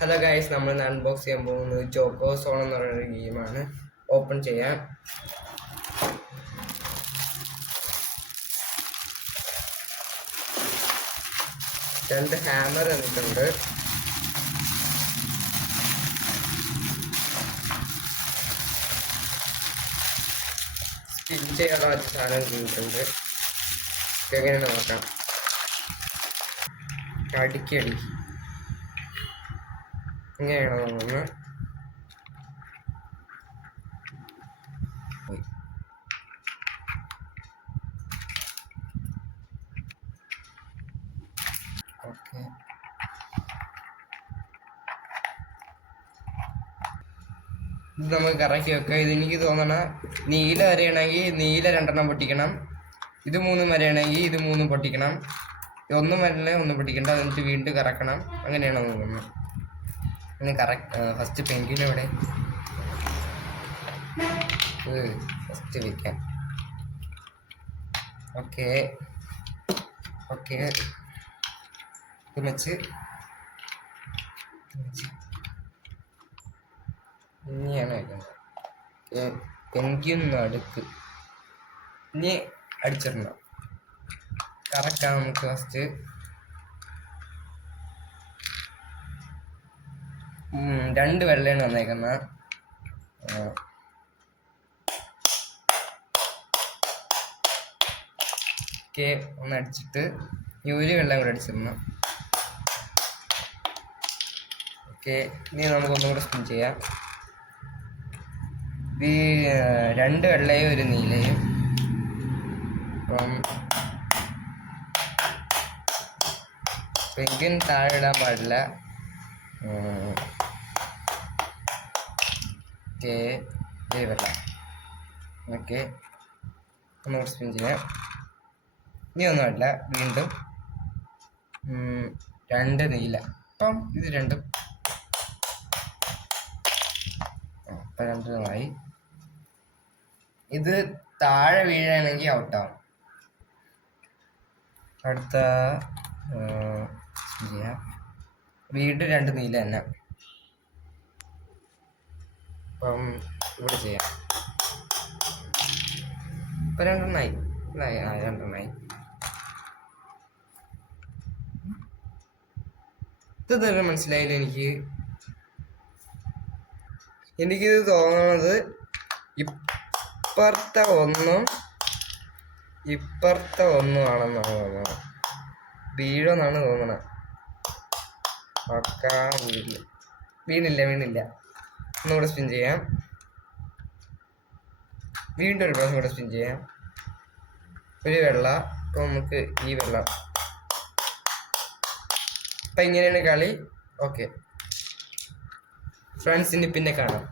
Hello guys, നമ്മൾ unbox ചെയ്യാൻ പോകുന്നത് ചോക്കോ സോൺ എന്ന് പറയുന്ന ഗെയിമാണ്. ഓപ്പൺ ചെയ്യാം. രണ്ട് ഹാമർ തന്നിട്ടുണ്ട്. സ്പിൻ ചെയ്യാനുള്ള മറ്റു സാധനം തന്നിട്ടുണ്ട്. എങ്ങനെയാണ് നോക്കാം. അടുക്കി ഇങ്ങനെയാണോ തോന്നുന്നത്. ഓക്കെ, ഇത് നമുക്ക് കറക്കി വെക്കാം. ഇതെനിക്ക് തോന്നണ നീല വരെയാണെങ്കിൽ നീല 2 പൊട്ടിക്കണം. ഇത് 3 വരെയാണെങ്കിൽ ഇത് 3 പൊട്ടിക്കണം. ഒന്നും വരല്ലേ, ഒന്നും പൊട്ടിക്കണ്ട. എന്നിട്ട് വീണ്ടും കറക്കണം. അങ്ങനെയാണോ തോന്നുന്നത്. ഇനി ഫസ്റ്റ് പെൻഗ്വിൻ എവിടെ? ഫസ്റ്റ് വെക്കാം. ഓക്കെ ഓക്കെ, ഇത് വെച്ച് ഇനിയാണ് വെക്കുന്നത്. പെൻഗ്വിൻ അടുക്ക് ഇനി അടിച്ചിടണം. കറക്കാം നമുക്ക്. ഫസ്റ്റ് 2 വെള്ളയാണ് വന്നേക്കുന്ന. ഓക്കെ, ഒന്ന് അടിച്ചിട്ട് ഈ ഒരു വെള്ളം കൂടെ അടിച്ചിടണം. ഓക്കെ, ഇനി നമുക്കൊന്നും കൂടെ സ്പിൻ ചെയ്യാം. ഇത് 2 വെള്ളയും 1 നീലയും. അപ്പം പെൻഗ്വിൻ താഴെ ഇടാൻ പാടില്ല. ഓക്കെ, വെള്ളം. ഓക്കെ, ഒന്നുകൂടെ സ്പിൻ ചെയ്യാം. ഇനി ഒന്നുമല്ല, വീണ്ടും 2 നീല. അപ്പം ഇത് രണ്ടും 2 ഇത് താഴെ വീഴാണെങ്കിൽ ഔട്ടാവും. അടുത്ത ചെയ്യാം. വീണ്ടും 2 നീല തന്നെ. അപ്പം ഇവിടെ ചെയ്യാം. ഇപ്പം 2 ഇത് തന്നെ മനസ്സിലായില്ല എനിക്കിത് തോന്നുന്നത് ഇപ്പുറത്തെ ഒന്നും ആണെന്നാണ് തോന്നുന്നത്. വീഴെന്നാണ് തോന്നണത്. വീണില്ല. ഒന്നുകൂടെ സ്പിൻ ചെയ്യാം. വീണ്ടും ഒരു പ്രാവശ്യം കൂടെ സ്പിൻ ചെയ്യാം. ഒരു വെള്ള. ഇപ്പം നമുക്ക് ഈ വെള്ളം. ഇപ്പം ഇങ്ങനെയാണ് കളി. ഓക്കെ ഫ്രണ്ട്സ്, ഇനി പിന്നെ കാണാം.